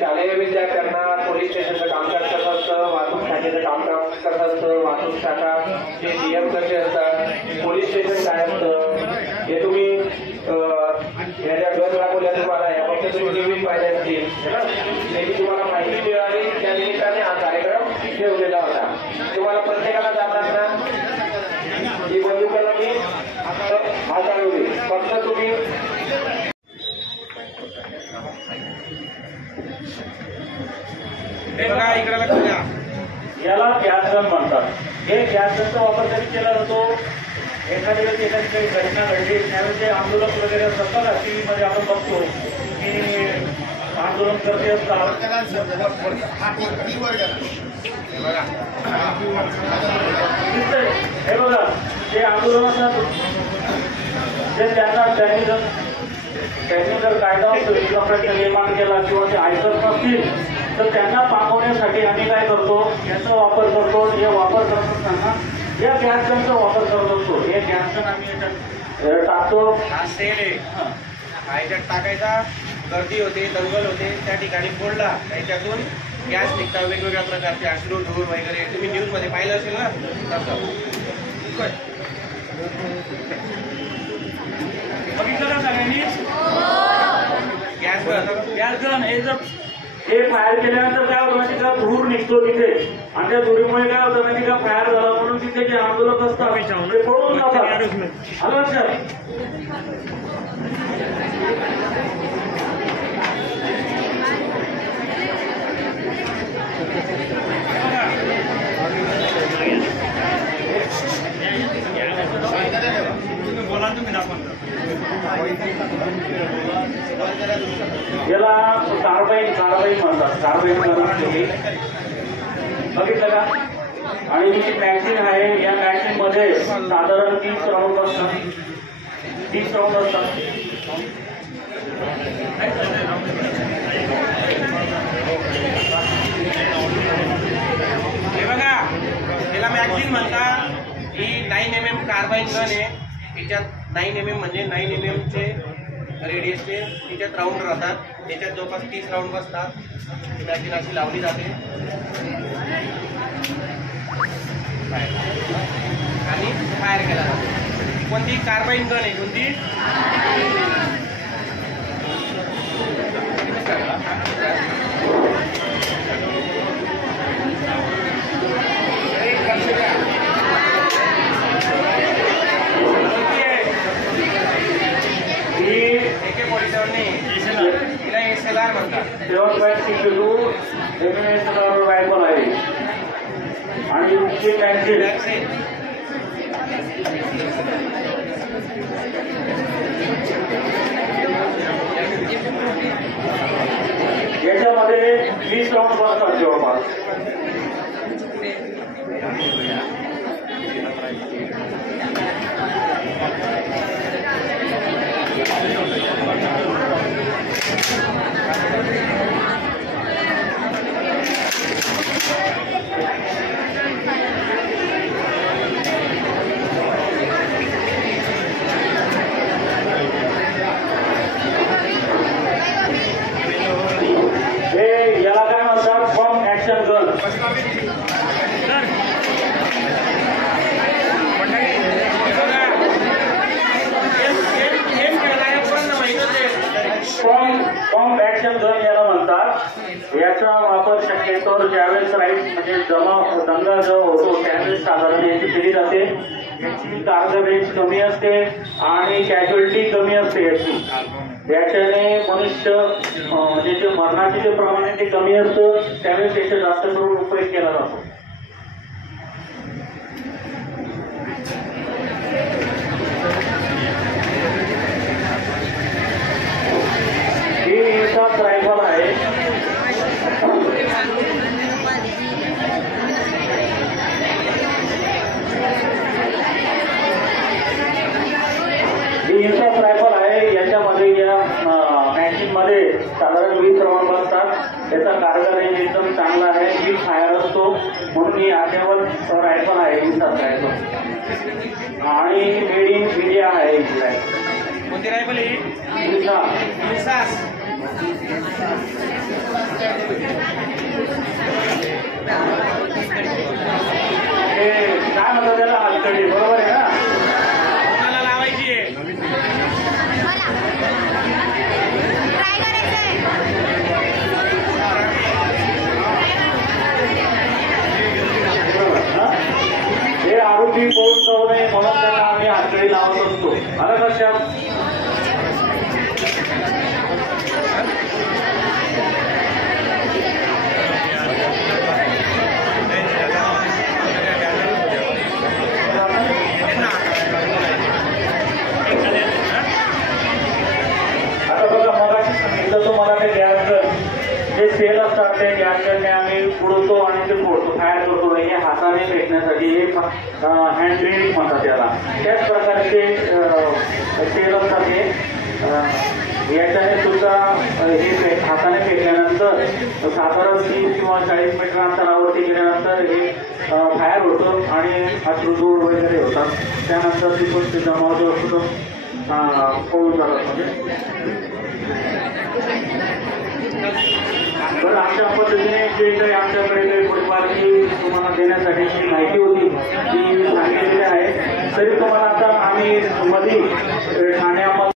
शालेय विद्यार्थ्यांना पोलीस स्टेशनचं कामकाज कसं असतं, वाहतूक शाखेचं कामकाज कसं असतं, वाहतूक शाखा चे नियम कसे असतात, पोलीस स्टेशन काय असतं, हे तुम्ही या ज्या गट राबवल्या तुम्हाला या फक्त तुम्ही टीव्ही पाहिजे असतील है ना, त्याची तुम्हाला माहिती मिळाली. त्या निमित्ताने हा कार्यक्रम ठेवलेला होता. तुम्हाला प्रत्येकाला जाणार ना ही बंदुकाला मी हाताळवली. फक्त तुम्ही याला गॅस गन म्हणतात. हे गॅस गनचा वापर कधी केला जातो, एखाद्या वेळेस एखादी काही घटना घडली त्यावेळेस जे आंदोलक वगैरे असतात बघा, टीव्ही मध्ये आपण बघतो की आंदोलन करते असतात. हे बघा जे आंदोलन असतात ते त्यांनी जर कायदा निर्माण केला किंवा ते ऐकत नसतील तर त्यांना पांगवण्यासाठी आम्ही काय करतो, याचा वापर करतो. हे वापर करत असताना या गॅस गनचा वापर करत असतो. हे गॅस गन आम्ही याच्यात टाकतो. याच्यात टाकायचा, गर्दी होते, दंगल होते, त्या ठिकाणी फोडला, त्याच्यातून गॅस निघतात वेगवेगळ्या प्रकारचे अश्रू धूर वगैरे. तुम्ही न्यूज मध्ये पाहिलं असेल ना तसं. बघितलं का सगळ्यांनी? गॅस गन हे फायर केल्यानंतर काय होतं माहिती का, धूर निघतो तिथे आणि त्या धुरीमुळे काय होतं माहिती का, फायर झाला म्हणून तिथे जे आंदोलक असतात ते पळून जातात. आलं लक्षात? याला कारवाई म्हणतात. कारवाई बघितलं का? आणि जी मॅगझिन आहे या मॅगझिन मध्ये साधारण 30 राऊंड असतात. 30 राऊंड असतात. हे बघा त्याला मॅगझिन म्हणतात. ही 9mm कार्बाईन गन आहे. त्याच्यात 9mm म्हणजे 9mm चे रेडियसचे त्याच्यात राऊंड राहतात. त्याच्यात जवळपास 30 राऊंड बसतात. ही मॅगझिन अशी लावली जाते आणि फायर केला जातो. कोणती कार्बाईन गन आहे, कोणती SLR म्हणतात. 7.62 रायफल आहे आणि याच्यामध्ये 20 राऊंड बसतात जवळपास. याला काय म्हणतात, firm action gun. Firm action gun याला म्हणतात. याचा वापर शक्यतोवर ज्यावेळेस राईट म्हणजे दंगा जो होतो त्यावेळेस साधारण याची केली जाते. याची कारगर रेंज कमी असते आणि कॅज्युअलिटी कमी असते याची. याच्याने मनुष्य म्हणजे जे मरणाचे जे प्रमाण आहे ते कमी असतं. त्यावेळेस याचा जास्त करून उपयोग केला जातो. ही इंसास रायफल आहे. ही इंसास रायफल आहे. याच्यामध्ये या मॅगझिन मध्ये साधारण 20 राऊंड बसतात. याचा कारगर रेंज एकदम चांगला आहे. ही फायर असतो म्हणून ही आल्यावर रायफल आहे इंसास रायफल आणि मेड इन इंडिया आहे. कोणती रायफल ही? इंसास. काय म्हणतात त्याला हातकडी, बरोबर आहे ना? कोणाला लावायची आहे? हे आरोपी पळून जाऊ नये म्हणून त्यांना आम्ही हातकडी लावत असतो. आलं लक्षात? आता बघा, मगाशी सांगितलं तुम्हाला ते गॅस जे सेल असतात ते गॅस गनने आम्ही उडवतो आणि ते फोडतो, फायर करतो. हे हाताने फेकण्यासाठी एक हँड ग्रेनेड म्हणतात त्याला. त्याच प्रकारचे सेल असतात हे. याच्याने सुद्धा हे हाताने फेकल्यानंतर साधारण 30 किंवा 40 मीटर अंतरावरती गेल्यानंतर हे फायर होतं आणि अश्रुधूर वगैरे होतात. त्यानंतर तिथून ते जमाव असतो पळून जातात. म्हणजे तर अशा पद्धतीने जे काही आमच्याकडे काही फुटबॉलची तुम्हाला देण्यासाठी जी माहिती होती ती सांगितलेली आहे. तरी तुम्हाला